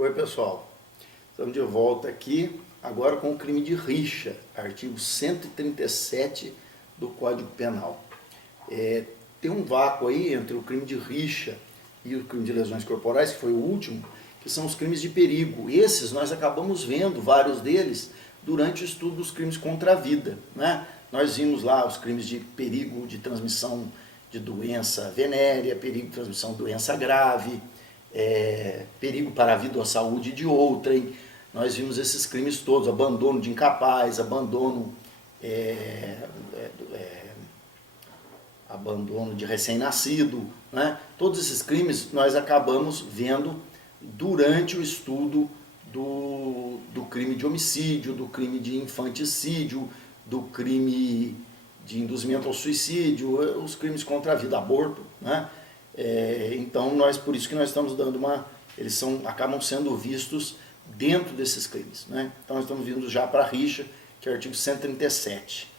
Oi pessoal, estamos de volta aqui agora com o crime de rixa, artigo 137 do Código Penal. Tem um vácuo aí entre o crime de rixa e o crime de lesões corporais, que foi o último, que são os crimes de perigo. Esses nós acabamos vendo, vários deles, durante o estudo dos crimes contra a vida, né? Nós vimos lá os crimes de perigo de transmissão de doença venérea, perigo de transmissão de doença grave, perigo para a vida ou a saúde de outrem. Nós vimos esses crimes todos, abandono de incapaz, abandono de recém-nascido, né? Todos esses crimes nós acabamos vendo durante o estudo do crime de homicídio, do crime de infanticídio, do crime de induzimento ao suicídio, os crimes contra a vida, aborto, né? Então, por isso que nós estamos dando eles acabam sendo vistos dentro desses crimes, né? Então, nós estamos vindo já para a rixa, que é o artigo 137.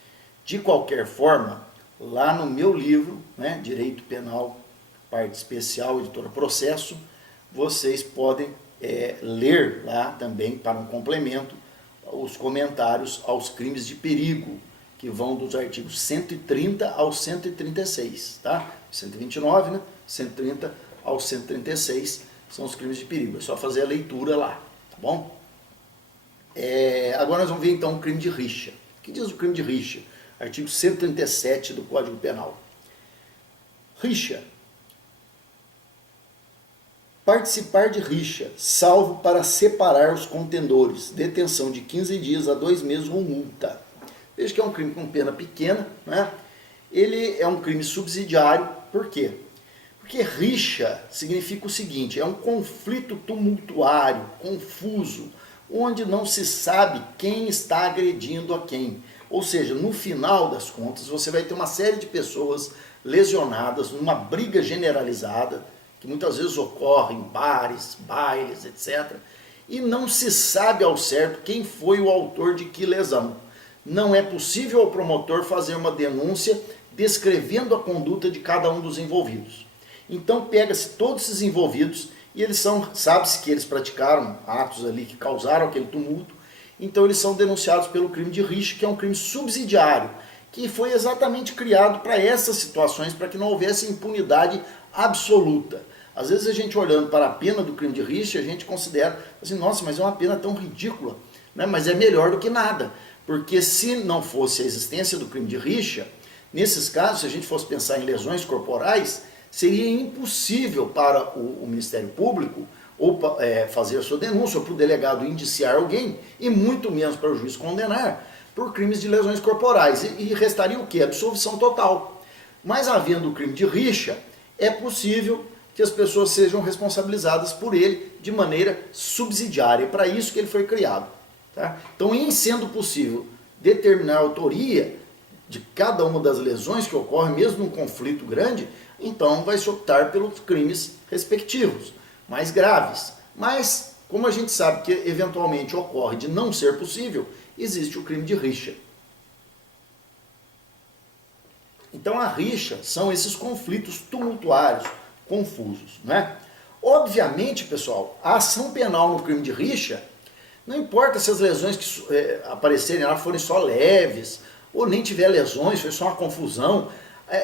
De qualquer forma, lá no meu livro, né, Direito Penal, parte especial, editora Processo, vocês podem ler lá também, para um complemento, os comentários aos crimes de perigo, que vão dos artigos 130 ao 136, tá? 129, né? 130 ao 136 são os crimes de perigo. É só fazer a leitura lá, tá bom? Agora nós vamos ver então o crime de rixa. O que diz o crime de rixa? Artigo 137 do Código Penal. Rixa. Participar de rixa, salvo para separar os contendores, detenção de 15 dias a 2 meses ou multa. Veja que é um crime com pena pequena, né? Ele é um crime subsidiário, por quê? Porque rixa significa o seguinte, é um conflito tumultuário, confuso, onde não se sabe quem está agredindo a quem. Ou seja, no final das contas, você vai ter uma série de pessoas lesionadas numa briga generalizada, que muitas vezes ocorre em bares, bailes, etc. E não se sabe ao certo quem foi o autor de que lesão. Não é possível ao promotor fazer uma denúncia descrevendo a conduta de cada um dos envolvidos. Então pega-se todos esses envolvidos e sabe-se que eles praticaram atos ali que causaram aquele tumulto, então eles são denunciados pelo crime de rixa, que é um crime subsidiário, que foi exatamente criado para essas situações, para que não houvesse impunidade absoluta. Às vezes a gente olhando para a pena do crime de rixa, a gente considera assim, nossa, mas é uma pena tão ridícula, né? Mas é melhor do que nada. Porque se não fosse a existência do crime de rixa, nesses casos, se a gente fosse pensar em lesões corporais, seria impossível para o Ministério Público ou fazer a sua denúncia, ou para o delegado indiciar alguém, e muito menos para o juiz condenar, por crimes de lesões corporais. E restaria o quê? Absolvição total. Mas havendo o crime de rixa, é possível que as pessoas sejam responsabilizadas por ele de maneira subsidiária. É para isso que ele foi criado. Tá? Então, em sendo possível determinar a autoria de cada uma das lesões que ocorrem, mesmo num conflito grande, então vai se optar pelos crimes respectivos, mais graves. Mas, como a gente sabe que eventualmente ocorre de não ser possível, existe o crime de rixa. Então, a rixa são esses conflitos tumultuários, confusos, né? Obviamente, pessoal, a ação penal no crime de rixa, não importa se as lesões que aparecerem lá forem só leves, ou nem tiver lesões, foi só uma confusão,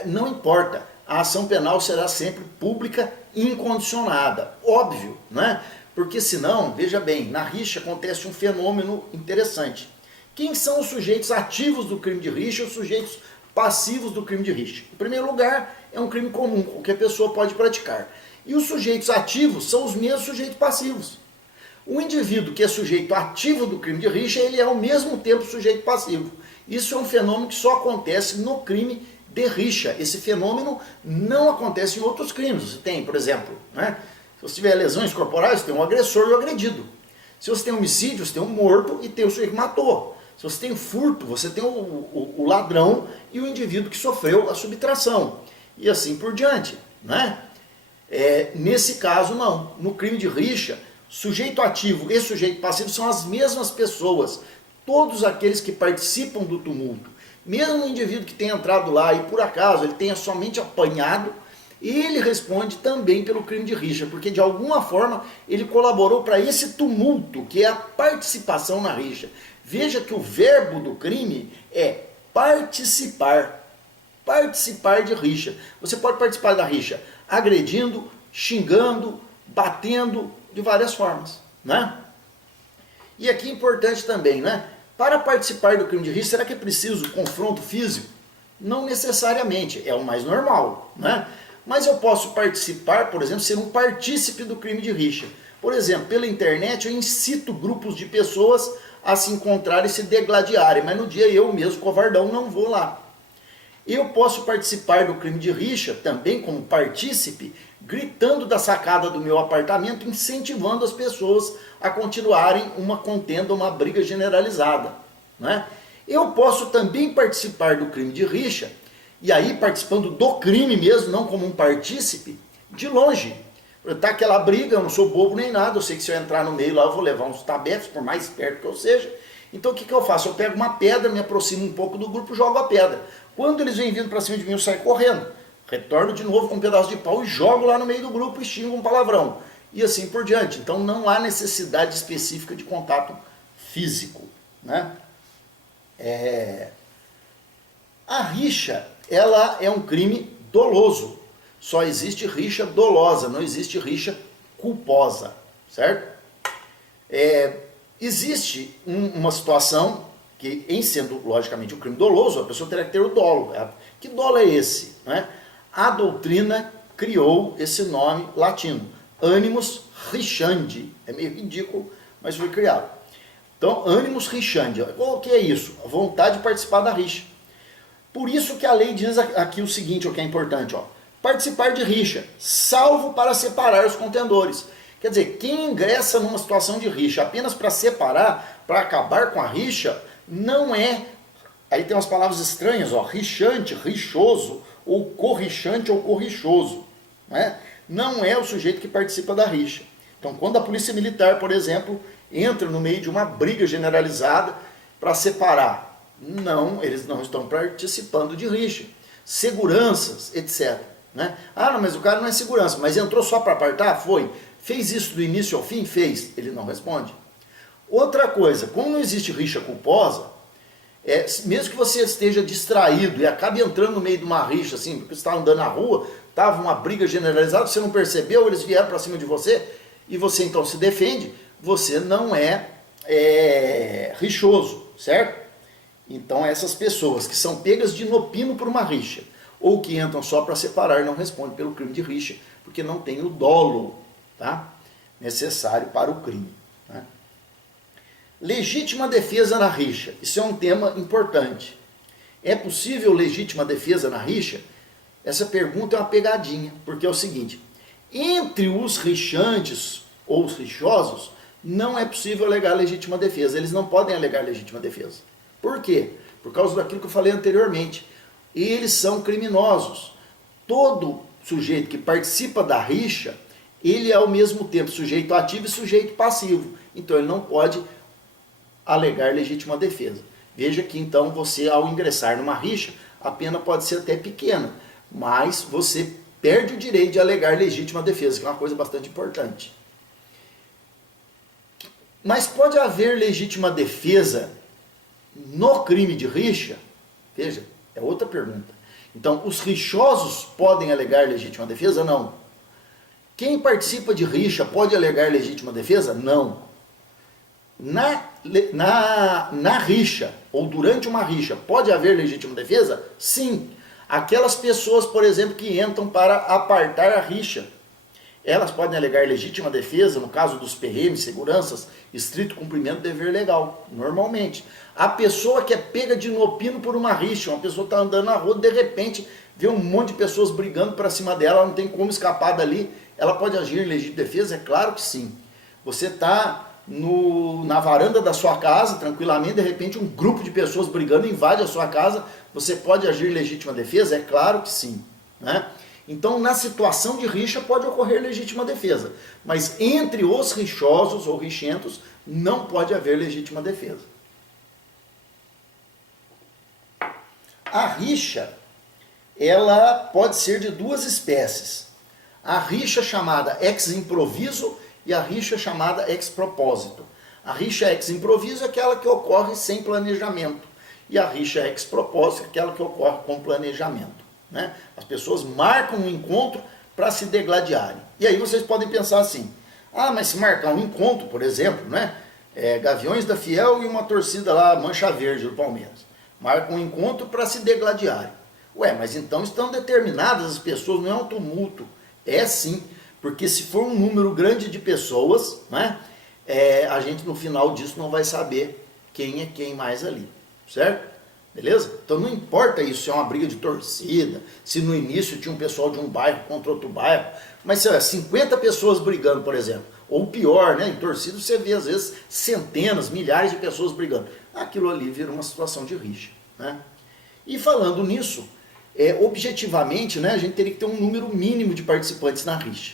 não importa. A ação penal será sempre pública e incondicionada. Óbvio, né? Porque senão, veja bem, na rixa acontece um fenômeno interessante. Quem são os sujeitos ativos do crime de rixa e os sujeitos passivos do crime de rixa? Em primeiro lugar, é um crime comum, qualquer pessoa pode praticar. E os sujeitos ativos são os mesmos sujeitos passivos. O indivíduo que é sujeito ativo do crime de rixa, ele é ao mesmo tempo sujeito passivo. Isso é um fenômeno que só acontece no crime de rixa. Esse fenômeno não acontece em outros crimes. Você tem, por exemplo, né? Se você tiver lesões corporais, você tem um agressor e o agredido. Se você tem homicídio, você tem um morto e tem o sujeito que matou. Se você tem furto, você tem o ladrão e o indivíduo que sofreu a subtração. E assim por diante, né? Nesse caso, não. No crime de rixa, sujeito ativo e sujeito passivo são as mesmas pessoas. Todos aqueles que participam do tumulto. Mesmo o indivíduo que tenha entrado lá e por acaso ele tenha somente apanhado, ele responde também pelo crime de rixa, porque de alguma forma ele colaborou para esse tumulto, que é a participação na rixa. Veja que o verbo do crime é participar. Participar de rixa. Você pode participar da rixa agredindo, xingando, batendo, de várias formas, né? E aqui é importante também, né? Para participar do crime de rixa, será que é preciso confronto físico? Não necessariamente, é o mais normal, né? Mas eu posso participar, por exemplo, ser um partícipe do crime de rixa. Por exemplo, pela internet eu incito grupos de pessoas a se encontrarem e se degladiarem, mas no dia eu mesmo, covardão, não vou lá. Eu posso participar do crime de rixa também como partícipe, gritando da sacada do meu apartamento, incentivando as pessoas a continuarem uma contenda, uma briga generalizada, né? Eu posso também participar do crime de rixa, e aí participando do crime mesmo, não como um partícipe, de longe. Tá aquela briga, eu não sou bobo nem nada, eu sei que se eu entrar no meio lá eu vou levar uns tabefes, por mais esperto que eu seja. Então o que eu faço? Eu pego uma pedra, me aproximo um pouco do grupo e jogo a pedra. Quando eles vêm vindo para cima de mim, eu saio correndo. Retorno de novo com um pedaço de pau e jogo lá no meio do grupo e xingo um palavrão. E assim por diante. Então não há necessidade específica de contato físico, né? A rixa, ela é um crime doloso. Só existe rixa dolosa, não existe rixa culposa, certo? Existe uma situação que, em sendo logicamente um crime doloso, a pessoa terá que ter o dolo. Que dolo é esse, né? A doutrina criou esse nome latino, animus rixandi. É meio ridículo, mas foi criado. Então, animus rixandi. O que é isso? A vontade de participar da rixa. Por isso que a lei diz aqui o seguinte, o que é importante, ó. Participar de rixa, salvo para separar os contendores. Quer dizer, quem ingressa numa situação de rixa apenas para separar, para acabar com a rixa, não é... Aí tem umas palavras estranhas, ó, rixante, rixoso, ou corrixante ou corrixoso, né? Não é o sujeito que participa da rixa. Então, quando a polícia militar, por exemplo, entra no meio de uma briga generalizada para separar, não, eles não estão participando de rixa. Seguranças, etc. Né? Ah, não, mas o cara não é segurança, mas entrou só para apartar? Foi. Fez isso do início ao fim? Fez. Ele não responde. Outra coisa, como não existe rixa culposa, mesmo que você esteja distraído e acabe entrando no meio de uma rixa, assim, porque você estava andando na rua, estava uma briga generalizada, você não percebeu, eles vieram para cima de você, e você então se defende, você não é rixoso, certo? Então essas pessoas que são pegas de inopino por uma rixa, ou que entram só para separar, não respondem pelo crime de rixa, porque não tem o dolo, tá, necessário para o crime. Né? Legítima defesa na rixa. Isso é um tema importante. É possível legítima defesa na rixa? Essa pergunta é uma pegadinha, porque é o seguinte, entre os rixantes ou os rixosos, não é possível alegar legítima defesa. Eles não podem alegar legítima defesa. Por quê? Por causa daquilo que eu falei anteriormente. Eles são criminosos. Todo sujeito que participa da rixa, ele é ao mesmo tempo sujeito ativo e sujeito passivo. Então ele não pode alegar legítima defesa. Veja que então você, ao ingressar numa rixa, a pena pode ser até pequena, mas você perde o direito de alegar legítima defesa, que é uma coisa bastante importante. Mas pode haver legítima defesa no crime de rixa? Veja, é outra pergunta. Então, os rixosos podem alegar legítima defesa? Não. Quem participa de rixa pode alegar legítima defesa? Não. Na rixa, ou durante uma rixa, pode haver legítima defesa? Sim. Aquelas pessoas, por exemplo, que entram para apartar a rixa, elas podem alegar legítima defesa, no caso dos PRMs, seguranças, estrito cumprimento do dever legal, normalmente. A pessoa que é pega de inopino por uma rixa, uma pessoa está andando na rua, de repente vê um monte de pessoas brigando para cima dela, ela não tem como escapar dali, ela pode agir em legítima defesa? É claro que sim. Você está na varanda da sua casa, tranquilamente, de repente um grupo de pessoas brigando invade a sua casa, você pode agir em legítima defesa? É claro que sim, né? Então, na situação de rixa pode ocorrer legítima defesa, mas entre os rixosos ou rixentos não pode haver legítima defesa. A rixa, ela pode ser de duas espécies. A rixa chamada ex improviso e a rixa chamada ex propósito. A rixa ex improviso é aquela que ocorre sem planejamento. E a rixa ex propósito é aquela que ocorre com planejamento. Né? As pessoas marcam um encontro para se degladiarem. E aí vocês podem pensar assim, ah, mas se marcar um encontro, por exemplo, né? Gaviões da Fiel e uma torcida lá, Mancha Verde do Palmeiras, marcam um encontro para se degladiarem. Ué, mas então estão determinadas as pessoas, não é um tumulto. É sim, porque se for um número grande de pessoas, né? A gente no final disso não vai saber quem é quem mais ali, certo? Beleza? Então não importa isso, se é uma briga de torcida, se no início tinha um pessoal de um bairro contra outro bairro, mas se 50 pessoas brigando, por exemplo, ou pior, né, em torcida você vê às vezes centenas, milhares de pessoas brigando, aquilo ali vira uma situação de rixa, né? E falando nisso, objetivamente, né, a gente teria que ter um número mínimo de participantes na rixa.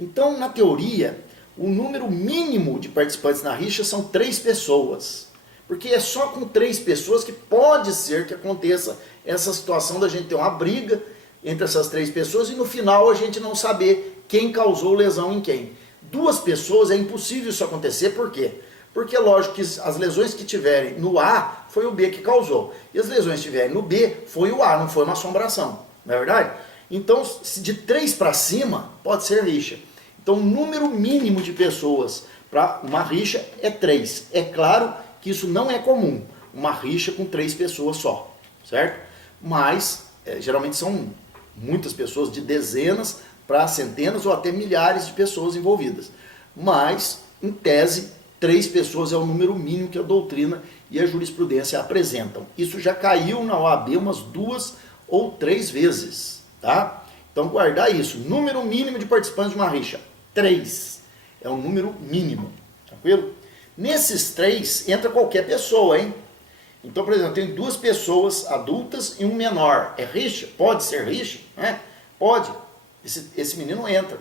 Então, na teoria, o número mínimo de participantes na rixa são 3 pessoas. Porque é só com 3 pessoas que pode ser que aconteça essa situação da gente ter uma briga entre essas 3 pessoas e no final a gente não saber quem causou lesão em quem. 2 pessoas é impossível isso acontecer, por quê? Porque é lógico que as lesões que tiverem no A foi o B que causou. E as lesões que tiverem no B foi o A, não foi uma assombração. Não é verdade? Então, de 3 para cima, pode ser rixa. Então, o número mínimo de pessoas para uma rixa é 3. É claro que isso não é comum, uma rixa com 3 pessoas só, certo? Mas, geralmente são muitas pessoas, de dezenas para centenas ou até milhares de pessoas envolvidas. Mas, em tese, 3 pessoas é o número mínimo que a doutrina e a jurisprudência apresentam. Isso já caiu na OAB umas 2 ou 3 vezes, tá? Então, guardar isso. Número mínimo de participantes de uma rixa, 3. É o número mínimo, tranquilo? Nesses 3, entra qualquer pessoa, hein? Então, por exemplo, tem 2 pessoas adultas e um menor. É rixa? Pode ser rixa? Né? Pode. Esse menino entra.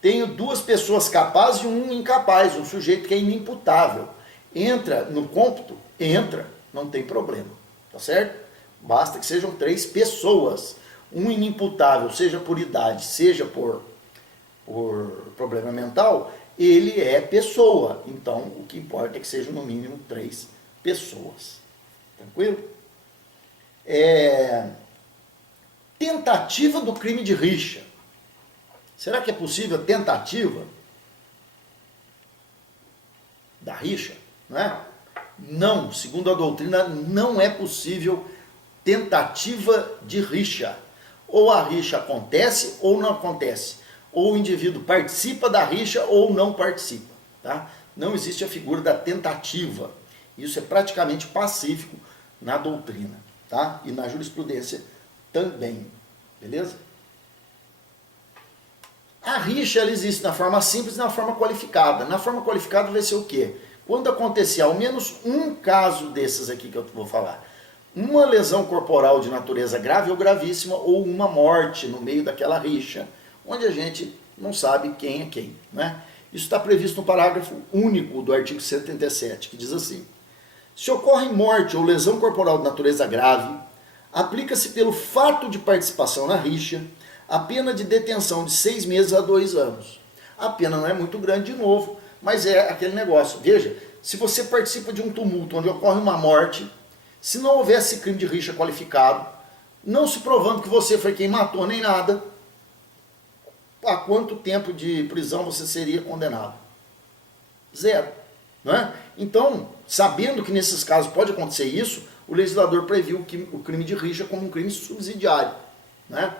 Tenho 2 pessoas capazes e um incapaz, um sujeito que é inimputável. Entra no cômputo? Entra. Não tem problema. Tá certo? Basta que sejam 3 pessoas. Um inimputável, seja por idade, seja por problema mental, ele é pessoa. Então, o que importa é que sejam no mínimo 3 pessoas. Tranquilo? Tentativa do crime de rixa. Será que é possível a tentativa da rixa? Não é? Não, segundo a doutrina, não é possível tentativa de rixa. Ou a rixa acontece ou não acontece. Ou o indivíduo participa da rixa ou não participa. Tá? Não existe a figura da tentativa. Isso é praticamente pacífico na doutrina, tá? E na jurisprudência também. Beleza? A rixa ela existe na forma simples e na forma qualificada. Na forma qualificada vai ser o quê? Quando acontecer ao menos um caso desses aqui que eu vou falar, uma lesão corporal de natureza grave ou gravíssima, ou uma morte no meio daquela rixa, onde a gente não sabe quem é quem, né? Isso está previsto no parágrafo único do artigo 187, que diz assim: se ocorre morte ou lesão corporal de natureza grave, aplica-se pelo fato de participação na rixa a pena de detenção de 6 meses a 2 anos. A pena não é muito grande de novo, mas é aquele negócio. Veja, se você participa de um tumulto onde ocorre uma morte, se não houvesse crime de rixa qualificado, não se provando que você foi quem matou nem nada, a quanto tempo de prisão você seria condenado? 0. Não é? Então, sabendo que nesses casos pode acontecer isso, o legislador previu o crime de rixa como um crime subsidiário. Né?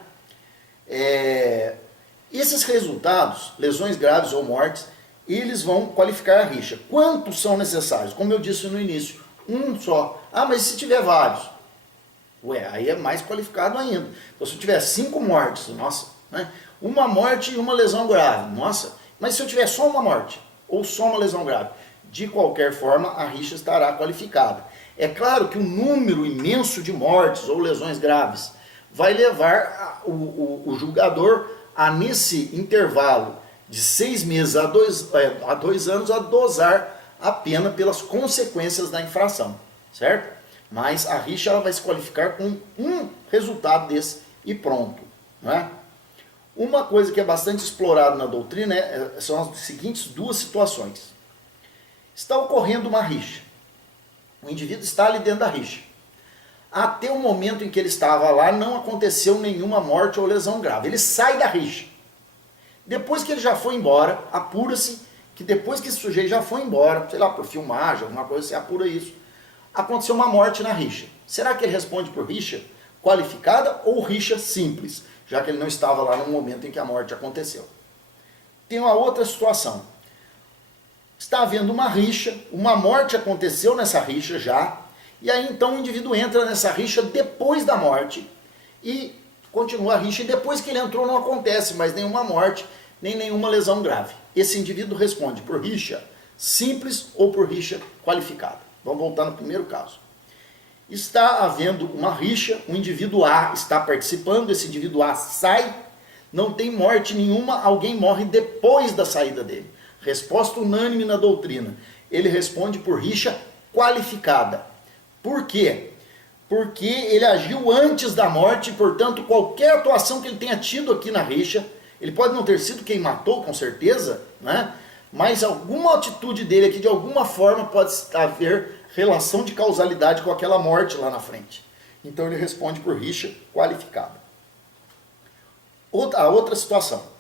Esses resultados, lesões graves ou mortes, eles vão qualificar a rixa. Quantos são necessários? Como eu disse no início, um só. Ah, mas se tiver vários? Ué, aí é mais qualificado ainda. Então, se eu tiver 5 mortes, nossa, né? Uma morte e uma lesão grave, nossa. Mas se eu tiver só uma morte ou só uma lesão grave, de qualquer forma a rixa estará qualificada. É claro que um número imenso de mortes ou lesões graves vai levar o julgador a, nesse intervalo de 6 meses a 2 anos, a dosar a pena pelas consequências da infração, certo? Mas a rixa ela vai se qualificar com um resultado desse e pronto, né? Uma coisa que é bastante explorada na doutrina são as seguintes duas situações. Está ocorrendo uma rixa. O indivíduo está ali dentro da rixa. Até o momento em que ele estava lá, não aconteceu nenhuma morte ou lesão grave. Ele sai da rixa. Depois que ele já foi embora, apura-se que depois que esse sujeito já foi embora, sei lá, por filmagem, alguma coisa, você apura isso, aconteceu uma morte na rixa. Será que ele responde por rixa qualificada ou rixa simples, já que ele não estava lá no momento em que a morte aconteceu? Tem uma outra situação. Está havendo uma rixa, uma morte aconteceu nessa rixa já, e aí então o indivíduo entra nessa rixa depois da morte e continua a rixa, e depois que ele entrou não acontece mais nenhuma morte, nem nenhuma lesão grave. Esse indivíduo responde por rixa simples ou por rixa qualificada. Vamos voltar no primeiro caso. Está havendo uma rixa, o indivíduo A está participando, esse indivíduo A sai, não tem morte nenhuma, alguém morre depois da saída dele. Resposta unânime na doutrina. Ele responde por rixa qualificada. Por quê? Porque ele agiu antes da morte, portanto, qualquer atuação que ele tenha tido aqui na rixa, ele pode não ter sido quem matou, com certeza, né? Mas alguma atitude dele aqui, de alguma forma, pode haver relação de causalidade com aquela morte lá na frente. Então ele responde por rixa qualificada. A outra situação.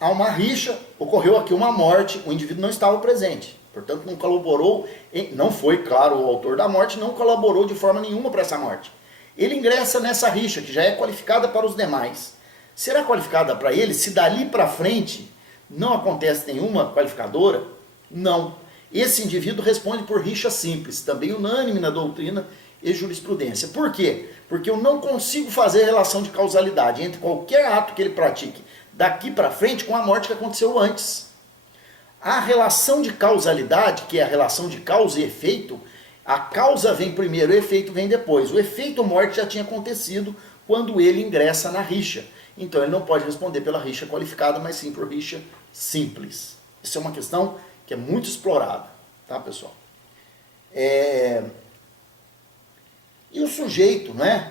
Há uma rixa, ocorreu aqui uma morte, o indivíduo não estava presente. Portanto, não colaborou, não foi, claro, o autor da morte, não colaborou de forma nenhuma para essa morte. Ele ingressa nessa rixa, que já é qualificada para os demais. Será qualificada para ele se dali para frente não acontece nenhuma qualificadora? Não. Esse indivíduo responde por rixa simples, também unânime na doutrina e jurisprudência. Por quê? Porque eu não consigo fazer relação de causalidade entre qualquer ato que ele pratique daqui para frente com a morte que aconteceu antes. A relação de causalidade, que é a relação de causa e efeito, a causa vem primeiro, o efeito vem depois. O efeito morte já tinha acontecido quando ele ingressa na rixa. Então ele não pode responder pela rixa qualificada, mas sim por rixa simples. Isso é uma questão que é muito explorada, tá, pessoal? E o sujeito, né,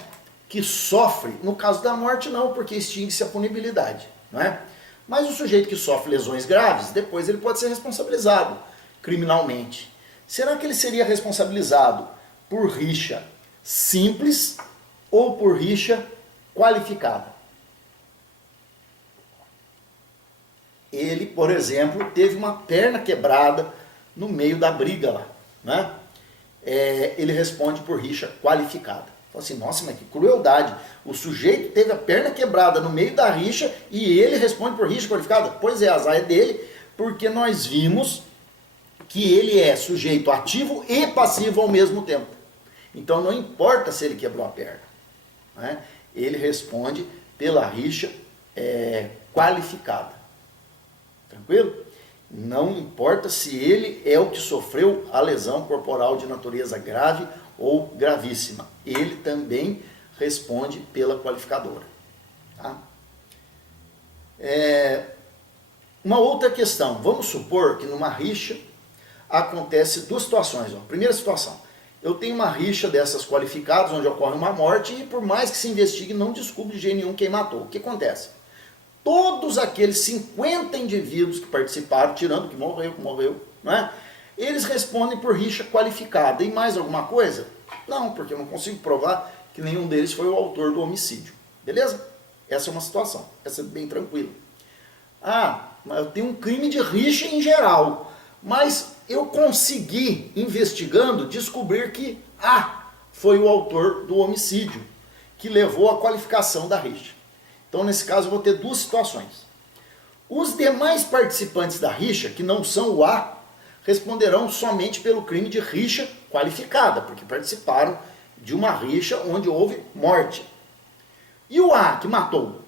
que sofre, no caso da morte não, porque extingue-se a punibilidade, não é? Mas o sujeito que sofre lesões graves, depois ele pode ser responsabilizado criminalmente. Será que ele seria responsabilizado por rixa simples ou por rixa qualificada? Ele, por exemplo, teve uma perna quebrada no meio da briga lá, né? Ele responde por rixa qualificada. Fala assim, nossa, mas que crueldade. O sujeito teve a perna quebrada no meio da rixa e ele responde por rixa qualificada? Pois é, azar é dele, porque nós vimos que ele é sujeito ativo e passivo ao mesmo tempo. Então não importa se ele quebrou a perna, né? Ele responde pela rixa qualificada. Tranquilo? Não importa se ele é o que sofreu a lesão corporal de natureza grave ou gravíssima. Ele também responde pela qualificadora. Tá? Uma outra questão. Vamos supor que numa rixa acontece duas situações. Ó. Primeira situação. Eu tenho uma rixa dessas qualificadas, onde ocorre uma morte, e por mais que se investigue, não descobre de jeito nenhum quem matou. O que acontece? Todos aqueles 50 indivíduos que participaram, tirando que morreu, né? Eles respondem por rixa qualificada. E mais alguma coisa? Não, porque eu não consigo provar que nenhum deles foi o autor do homicídio. Beleza? Essa é uma situação. Essa é bem tranquila. Mas eu tenho um crime de rixa em geral. Mas eu consegui, investigando, descobrir que foi o autor do homicídio que levou à qualificação da rixa. Então, nesse caso, eu vou ter duas situações. Os demais participantes da rixa, que não são o A, responderão somente pelo crime de rixa qualificada, porque participaram de uma rixa onde houve morte. E o A, que matou,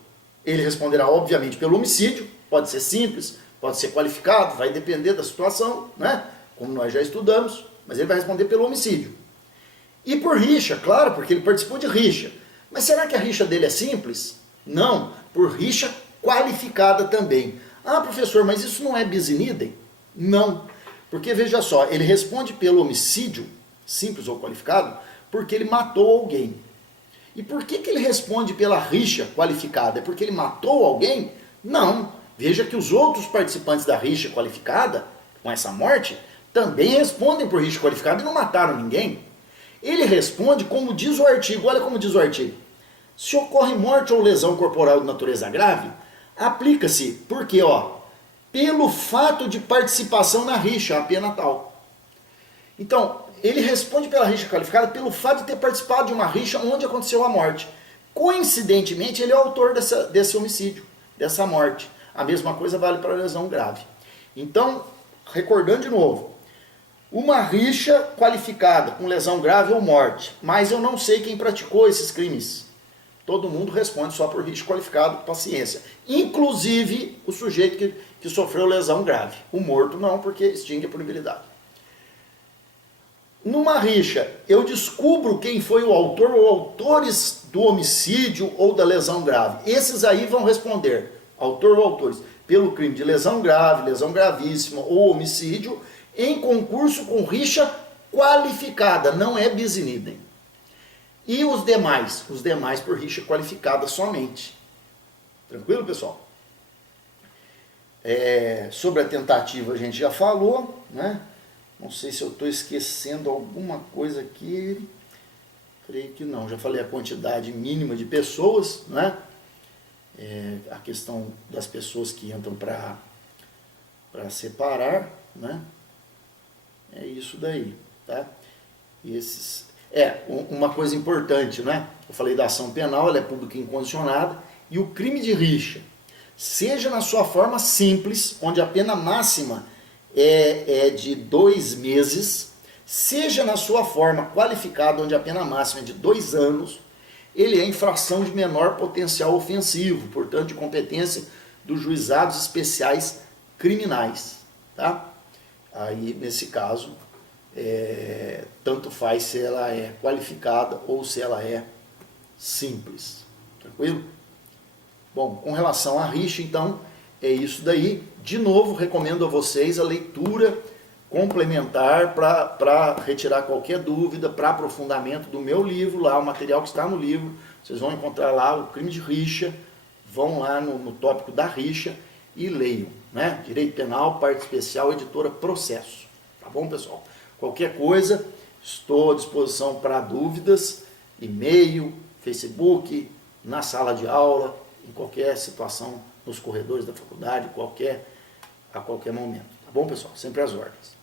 ele responderá, obviamente, pelo homicídio, pode ser simples, pode ser qualificado, vai depender da situação, né? Como nós já estudamos, mas ele vai responder pelo homicídio. E por rixa, claro, porque ele participou de rixa. Mas será que a rixa dele é simples? Não, por rixa qualificada também. Professor, mas isso não é bis in idem? Não, porque veja só, ele responde pelo homicídio, simples ou qualificado, porque ele matou alguém. E por que ele responde pela rixa qualificada? É porque ele matou alguém? Não. Veja que os outros participantes da rixa qualificada, com essa morte, também respondem por rixa qualificada e não mataram ninguém. Ele responde como diz o artigo. Olha como diz o artigo. Se ocorre morte ou lesão corporal de natureza grave, aplica-se, porque, pelo fato de participação na rixa, a pena tal. Então, ele responde pela rixa qualificada pelo fato de ter participado de uma rixa onde aconteceu a morte. Coincidentemente, ele é o autor desse homicídio, dessa morte. A mesma coisa vale para a lesão grave. Então, recordando de novo, uma rixa qualificada com lesão grave ou morte, mas eu não sei quem praticou esses crimes. Todo mundo responde só por rixa qualificada, paciência. Inclusive o sujeito que sofreu lesão grave. O morto não, porque extingue a punibilidade. Numa rixa, eu descubro quem foi o autor ou autores do homicídio ou da lesão grave. Esses aí vão responder, autor ou autores, pelo crime de lesão grave, lesão gravíssima ou homicídio, em concurso com rixa qualificada, não é bis in idem. E os demais? Os demais por rixa qualificada somente. Tranquilo, pessoal? Sobre a tentativa a gente já falou, né? Não sei se eu estou esquecendo alguma coisa aqui. Creio que não. Já falei a quantidade mínima de pessoas, né? A questão das pessoas que entram para separar, né? É isso daí, tá? Uma coisa importante, né? Eu falei da ação penal, ela é pública e incondicionada, e o crime de rixa, seja na sua forma simples, onde a pena máxima é de 2 meses, seja na sua forma qualificada, onde a pena máxima é de 2 anos, ele é infração de menor potencial ofensivo, portanto de competência dos juizados especiais criminais, tá? Aí, nesse caso, tanto faz se ela é qualificada ou se ela é simples. Tranquilo? Bom, com relação à rixa, então, é isso daí. De novo, recomendo a vocês a leitura complementar para retirar qualquer dúvida, para aprofundamento do meu livro, lá o material que está no livro. Vocês vão encontrar lá o crime de rixa, vão lá no tópico da rixa e leiam, né? Direito Penal, parte especial, editora Processo. Tá bom, pessoal? Qualquer coisa, estou à disposição para dúvidas, e-mail, Facebook, na sala de aula, em qualquer situação, nos corredores da faculdade, a qualquer momento. Tá bom, pessoal? Sempre às ordens.